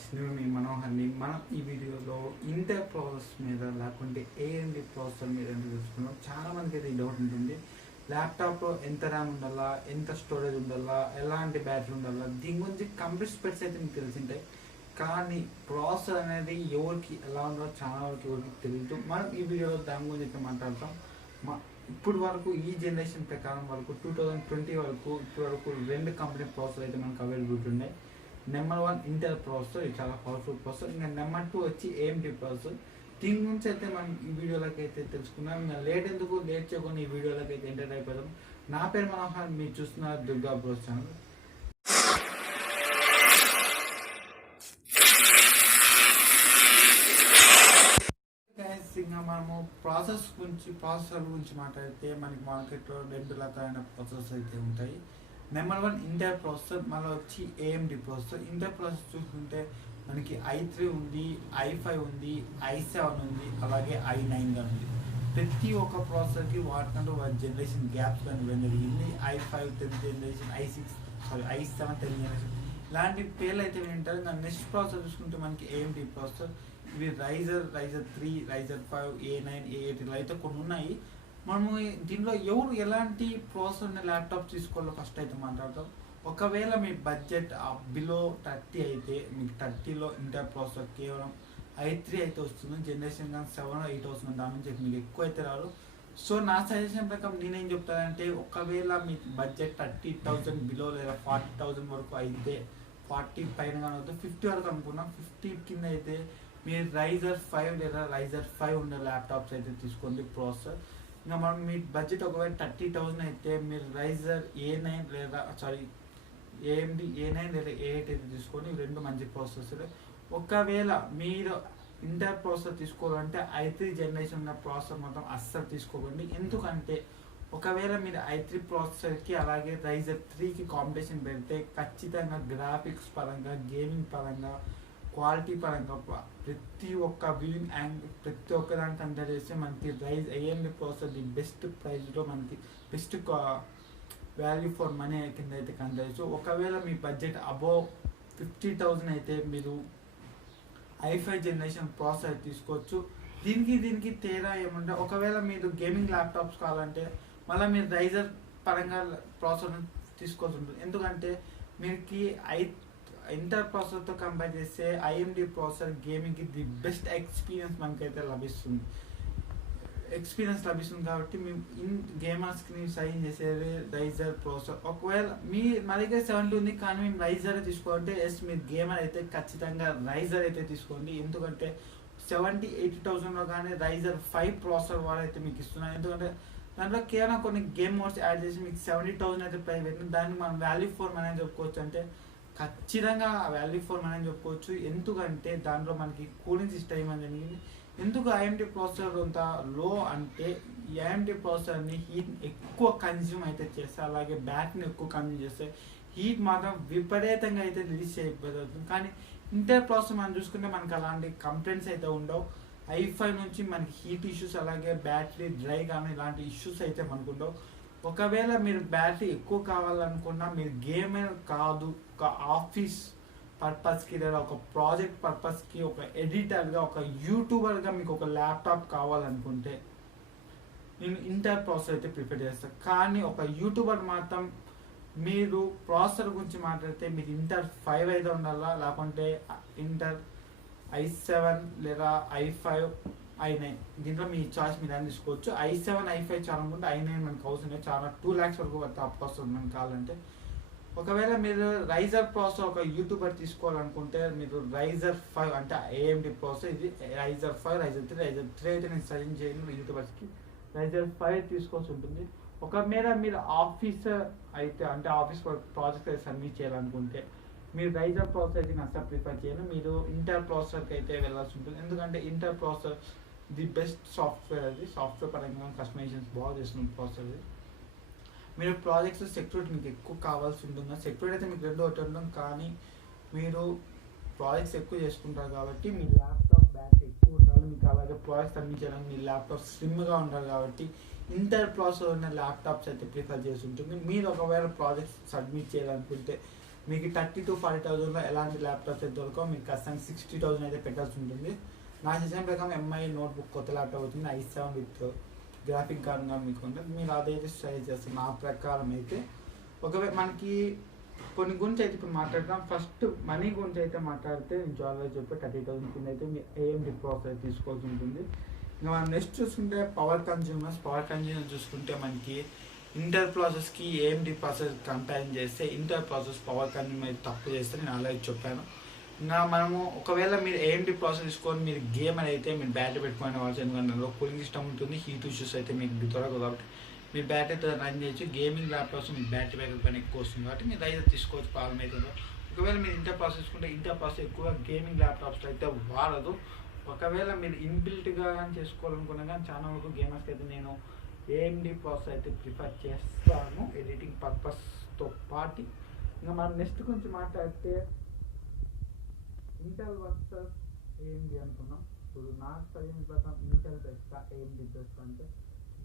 Guys, నేను మీ మనోహర్ని. మనం ఈ వీడియోలో ఇంటర్ ప్రాసెస్ మీద లేకుంటే ఏఎండి ప్రాసెసర్ మీద తెలుసుకున్నాం. చాలా మందికి అయితే ఈ డౌట్ ఉంటుంది. ల్యాప్టాప్లో ఎంత ర్యామ్ ఉండాలా, ఎంత స్టోరేజ్ ఉండాలా, ఎలాంటి బ్యాటరీ ఉండాలా, దీని గురించి కంప్లీట్ స్పెక్స్ అయితే మీకు తెలిసింటాయి. కానీ ప్రాసెసర్ అనేది ఎవరికి ఎలా ఉందో చాలా వరకు ఎవరికి తెలియదు. మనం ఈ వీడియోలో దాని గురించి అయితే మాట్లాడతాం. ఇప్పుడు వరకు ఈ జనరేషన్ ప్రకారం వరకు 2020 వరకు ఇప్పటి వరకు 2 కంపెనీ ప్రాసెసర్ అయితే మనకు అవైలబిలిటీ ఉన్నాయి. నెంబర్ 1 ఇంటెల్ ప్రాసెసర్, ఇది చాలా పవర్ఫుల్ ప్రాసెసర్. ఇంకా నెంబర్ 2 వచ్చి ఏఎండి ప్రాసెసర్. దీని గురించి అయితే మనం ఈ వీడియోలోకి అయితే తెలుసుకున్నాం. ఇంకా లేట్ చేయకుండా ఈ వీడియోలోకి అయితే ఎంటర్ అయిపోతాం. నా పేరు మనోహర్, మీరు చూస్తున్న దుర్గా బ్రోస్ ఛానల్. ఇంకా మనము ప్రాసెసర్ గురించి మాట్లాడితే మనకి మార్కెట్లో 2 రకాలైన ప్రాసెసర్స్ అయితే ఉంటాయి. నెంబర్ 1 ఇంటెల్ ప్రాసెసర్, మళ్ళీ వచ్చి ఏఎండి ప్రాసెసర్. ఇంటెల్ ప్రాసెసర్ చూసుకుంటే మనకి i3 ఉంది, i5 ఉంది, i7 ఉంది, అలాగే i9 ఉంది. ప్రతి ఒక్క ప్రాసెసర్కి వాటికంటూ జనరేషన్ గ్యాప్స్ కానీ ఇవ్వడం జరిగింది. i5 10th generation, i7 10th generation ఇలాంటి పేర్లు అయితే వింటారు. ఇంకా నెక్స్ట్ ప్రాసెసర్ చూసుకుంటే మనకి ఏఎండి ప్రాసెసర్. ఇవి రైజర్ 3, రైజర్ 5, A9, A8 ఇలా అయితే కొన్ని ఉన్నాయి. మనము దీనిలో ఎవరు ఎలాంటి ప్రాసెసర్ ల్యాప్టాప్ తీసుకోవాలో ఫస్ట్ అయితే మాట్లాడతాం. ఒకవేళ మీ బడ్జెట్ బిలో 30 అయితే మీకు 30లో ఇంటర్ ప్రాసెసర్ కేవలం i3 అయితే వస్తుంది. జనరేషన్ కానీ 7 8 వస్తుంది. దాని నుంచి మీకు ఎక్కువ అయితే రాదు. సో నా సజెషన్ ప్రకారం నేనేం చెప్తానంటే, ఒకవేళ మీ బడ్జెట్ 30,000 బిలో లేదా 40,000 వరకు అయితే, 40 పైన కానీ అవుతుంది, 50 వరకు అనుకున్నాం. 50 కింద అయితే మీరు రైజర్ 5 లేదా రైజర్ 5 ఉండే ల్యాప్టాప్స్ అయితే తీసుకోండి ప్రాసెసర్. ఇంకా మనం మీ బడ్జెట్ ఒకవేళ 30,000 అయితే మీరు రైజర్ A9 లేదా AMD A9 లేదా A8 అయితే తీసుకోండి. 2 మంచి ప్రాసెసర్. ఒకవేళ మీరు ఇంటర్ ప్రాసెసర్ తీసుకోవాలంటే i3 జనరేషన్ ఉన్న ప్రాసెసర్ మొత్తం అస్సలు తీసుకోకండి. ఎందుకంటే ఒకవేళ మీరు i3 ప్రాసెసర్కి అలాగే రైజర్ 3కి కాంపిటీషన్ పెడితే ఖచ్చితంగా గ్రాఫిక్స్ పరంగా, గేమింగ్ పరంగా, క్వాలిటీ పరంగా ప్రతి ఒక్క వ్యూయింగ్ యాంగిల్ ప్రతి ఒక్క దాన్ని కంపేర్ చేస్తే మనకి ఏఎండి ప్రాసెసర్ ది బెస్ట్ ప్రైస్లో మనకి బెస్ట్ వాల్యూ ఫర్ మనీ కింద అయితే కంపేర్ చేయొచ్చు. ఒకవేళ మీ బడ్జెట్ అబోవ్ 50,000 అయితే మీరు i5 జనరేషన్ ప్రాసెసర్ తీసుకోవచ్చు. దీనికి తేడా ఏమంటే, ఒకవేళ మీరు గేమింగ్ ల్యాప్టాప్స్ కావాలంటే మళ్ళీ మీరు రైజర్ పరంగా ప్రాసెసర్ తీసుకోవాల్సి ఉంటుంది. ఎందుకంటే మీకు ఇంటర్ ప్రాసెసర్తో కంపేర్ చేస్తే ఐఎండి ప్రాసెసర్ గేమింగ్కి ది బెస్ట్ ఎక్స్పీరియన్స్ మనకైతే లభిస్తుంది కాబట్టి మేము గేమర్స్కి సజెస్ట్ చేసేది రైజర్ ప్రాసెసర్. ఒకవేళ మా దగ్గర 70 ఉంది కానీ మేము రైజర్ తీసుకోవాలంటే మీరు గేమర్ అయితే ఖచ్చితంగా రైజర్ అయితే తీసుకోండి. ఎందుకంటే 70,000-80,000లో కానీ రైజర్ 5 ప్రాసెసర్ వాళ్ళు అయితే మీకు ఇస్తున్నారు. ఎందుకంటే దాంట్లో కేవలం కొన్ని గేమ్ మోడ్స్ యాడ్ చేసి మీకు 70,000 అయితే ప్రైస్ పెట్టింది. దాన్ని మనం వాల్యూ ఫర్ మనీ అని చెప్పుకోవచ్చు. అంటే ఖచ్చితంగా వాల్యూ ఫర్ మనీ అని చెప్పుకోవచ్చు. ఎందుకంటే దాంట్లో మనకి కూలింగ్ సిస్టమ్ ఇవ్వడం జరిగింది. ఎందుకు ఐఎండి ప్రాసెసర్ అంత లో అంటే, ఈ ఐఎండి ప్రాసెసర్ని హీట్ ఎక్కువ కన్జ్యూమ్ అయితే చేస్తే, అలాగే బ్యాటరీని ఎక్కువ కన్జ్యూమ్ చేస్తే హీట్ మాత్రం విపరీతంగా అయితే రిలీజ్ చేయబడుతుంది. కానీ ఇంటర్ ప్రాసెసర్ మనం చూసుకుంటే మనకి అలాంటి కంప్లైంట్స్ అయితే ఉండవు. i5 నుంచి మనకి హీట్ ఇష్యూస్, అలాగే బ్యాటరీ డ్రై కానీ ఇలాంటి ఇష్యూస్ అయితే మనకు ఉండవు. ఒకవేళ మీరు బ్యాటరీ ఎక్కువ కావాలనుకున్నా, మీరు గేమర్ కాదు, ఒక ఆఫీస్ పర్పస్కి లేదా ఒక ప్రాజెక్ట్ పర్పస్కి, ఒక ఎడిటర్గా, ఒక యూట్యూబర్గా మీకు ఒక ల్యాప్టాప్ కావాలనుకుంటే నేను ఇంటర్ ప్రాసెసర్ అయితే ప్రిఫర్ చేస్తాను. కానీ ఒక యూట్యూబర్ మాత్రం మీరు ప్రాసెసర్ గురించి మాట్లాడితే మీరు ఇంటర్ 5 అయితే ఉండాలా, లేకుంటే ఇంటర్ i7 లేదా i5, i9 దీంట్లో మీ చాయిస్ మీరు అని తీసుకోవచ్చు. i7 i5 చాలా అనుకుంటే i9 మనకు అవసరం లేదు. చాలా 2 lakhs వరకు అప్ వస్తుంది మనకు కావాలంటే. ఒకవేళ మీరు రైజర్ ప్రాసెసర్ ఒక యూట్యూబర్ తీసుకోవాలనుకుంటే మీరు రైజర్ 5 అంటే ఏఎండి ప్రాసెసర్, ఇది రైజర్ 5, రైజర్ 3 అయితే నేను సజెస్ట్ చేయను యూట్యూబర్స్కి. రైజర్ 5 తీసుకోవాల్సి ఉంటుంది. ఒకవేళ మీరు ఆఫీసర్ అయితే, అంటే ఆఫీస్ ప్రాజెక్ట్ అయితే సబ్మిట్ చేయాలనుకుంటే మీరు రైజర్ ప్రాసెసర్ అయితే అసలు ప్రిఫర్ చేయను. మీరు ఇంటర్ ప్రాసెసర్కి అయితే వెళ్ళాల్సి ఉంటుంది. ఎందుకంటే inter processor the best software. అది సాఫ్ట్వేర్ పరంగా కస్టమైజేషన్స్ బాగా చేస్తున్న ప్రాసెసర్. మీరు ప్రాజెక్ట్స్ సెక్యూరిటీ మీకు ఎక్కువ కావాల్సి ఉంటుంది. సెక్యూరిటీ అయితే మీకు 2 ఒకటి ఉంటుంది. కానీ మీరు ప్రాజెక్ట్స్ ఎక్కువ చేసుకుంటారు కాబట్టి మీ ల్యాప్టాప్ బ్యాటరీ ఎక్కువ ఉండాలి. మీకు అలాగే ప్రాజెక్ట్స్ సబ్మిట్ చేయడానికి మీ ల్యాప్టాప్ స్లిమ్గా ఉండాలి కాబట్టి ఇంటర్ ప్రాసెసర్ ఉన్న ల్యాప్టాప్స్ అయితే ప్రిఫర్ చేసి ఉంటుంది. మీరు ఒకవేళ ప్రాజెక్ట్స్ సబ్మిట్ చేయాలనుకుంటే మీకు 30,000 to 40,000లో ఎలాంటి ల్యాప్టాప్స్ అయితే దొరకవు. మీకు ఖచ్చితంగా 60,000 అయితే పెట్టాల్సి ఉంటుంది. నా సజెషన్ ప్రకారం ఎంఐ నోట్బుక్ కొత్త ల్యాప్టాప్ అవుతుంది, i7 విత్ గ్రాఫిక్ కార్డ్ మీకు ఉంటుంది. మీరు అదైతే ట్రై చేస్తారు. నా ప్రకారం అయితే ఒకవేళ మనకి కొన్ని గురించి అయితే ఇప్పుడు మాట్లాడతాం. ఫస్ట్ మనీ గురించి అయితే మాట్లాడితే నేను ఆల్రెడీ చెప్పి 30,000 కింద అయితే మీరు AMD ప్రాసెసర్ తీసుకోవాల్సి ఉంటుంది. ఇంకా మనం నెక్స్ట్ చూసుకుంటే పవర్ కన్జ్యూమర్ చూసుకుంటే మనకి ఇంటర్ ప్రాసెస్కి AMD ప్రాసెస్ కంపేర్ చేస్తే ఇంటర్ ప్రాసెస్ పవర్ కన్జ్యూమర్ తక్కువ చేస్తే నేను ఆల్రెడీ చెప్పాను. ఇంకా మనము ఒకవేళ మీరు AMD ప్రాసెస్ తీసుకొని మీరు గేమ్ అయితే మీరు బ్యాటరీ పెట్టుకునే వాళ్ళు, ఎందుకంటే అందులో కూలింగ్ సిస్టమ్ ఉంటుంది, హీట్ ఇష్యూస్ అయితే మీకు దొరకదు కాబట్టి మీరు బ్యాటరీతో రన్ చేయొచ్చు. గేమింగ్ ల్యాప్టాప్స్ మీకు బ్యాటరీ బ్యాకప్ పని ఎక్కువ వస్తుంది కాబట్టి మీరు రైజర్ తీసుకోవచ్చు, ప్రాబ్లం అవుతుందో. ఒకవేళ మీరు ఇంటర్ ప్రాసెస్ తీసుకుంటే ఇంటర్ ప్రాసెస్ ఎక్కువ గేమింగ్ ల్యాప్టాప్స్ అయితే వాడదు. ఒకవేళ మీరు ఇన్బిల్ట్గా కానీ చేసుకోవాలనుకున్నా కానీ చాలా వరకు గేమర్స్కి అయితే నేను AMD ప్రాసెస్ అయితే ప్రిఫర్ చేస్తాను ఎడిటింగ్ పర్పస్తో పాటు. ఇంకా మనం నెక్స్ట్ గురించి మాట్లాడితే ఇంటెల్ వర్సెస్ AMD అనుకున్నాం. ఇప్పుడు నాకు సజెషన్ ప్రకారం ఇంటెల్ బెస్ట్ AMD బెస్ట్ అంటే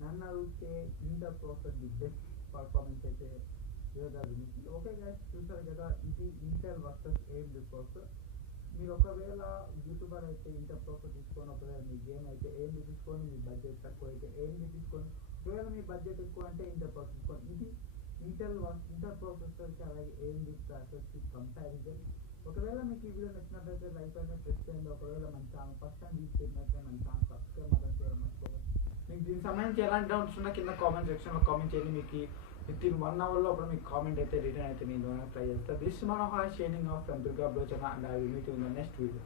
నన్ను అడిగితే Intel processor the best performance అయితే ఇవ్వగలిగింది. ఓకే గైస్, చూసారు కదా, ఇది ఇంటెల్ వర్సెస్ AMD ప్రాసెసర్. మీరు ఒకవేళ యూట్యూబర్ అయితే ఇంటర్ ప్రాసెసర్ తీసుకొని, ఒకవేళ మీ గేమ్ అయితే AMD తీసుకొని, మీ బడ్జెట్ తక్కువ అయితే AMD తీసుకొని, ఒకవేళ మీ బడ్జెట్ ఎక్కువ అంటే ఇంటర్ ప్రాసెసర్ తీసుకోండి. ఇది ఇంటర్ ప్రాసెసర్కి అలాగే AMD ప్రాసెసర్కి కంపారిజన్. ఒకవేళ మీకు ఈ వీడియో నచ్చినట్లయితే లైక్ అయినా ప్రెస్ చేయండి. ఒకవేళ మన ఛానల్ ఫస్ట్ టైం యూజ్ చేసినట్లయితే మన ఛానల్ సబ్స్క్రైబ్ మాత్రం చేయడం మర్చిపోకండి. మీకు దీనికి సంబంధించి ఎలాంటి డౌట్స్ ఉన్నా కింద కామెంట్ సెక్షన్లో కామెంట్ చేయండి. మీకు విత్ ఇన్ 1 hourలో అప్పుడు మీకు కామెంట్ అయితే రిటర్న్ అయితే నేను ట్రై చేస్తాను. This Manohar signing off from Durga బ్లోచన and I will meet you in the next video.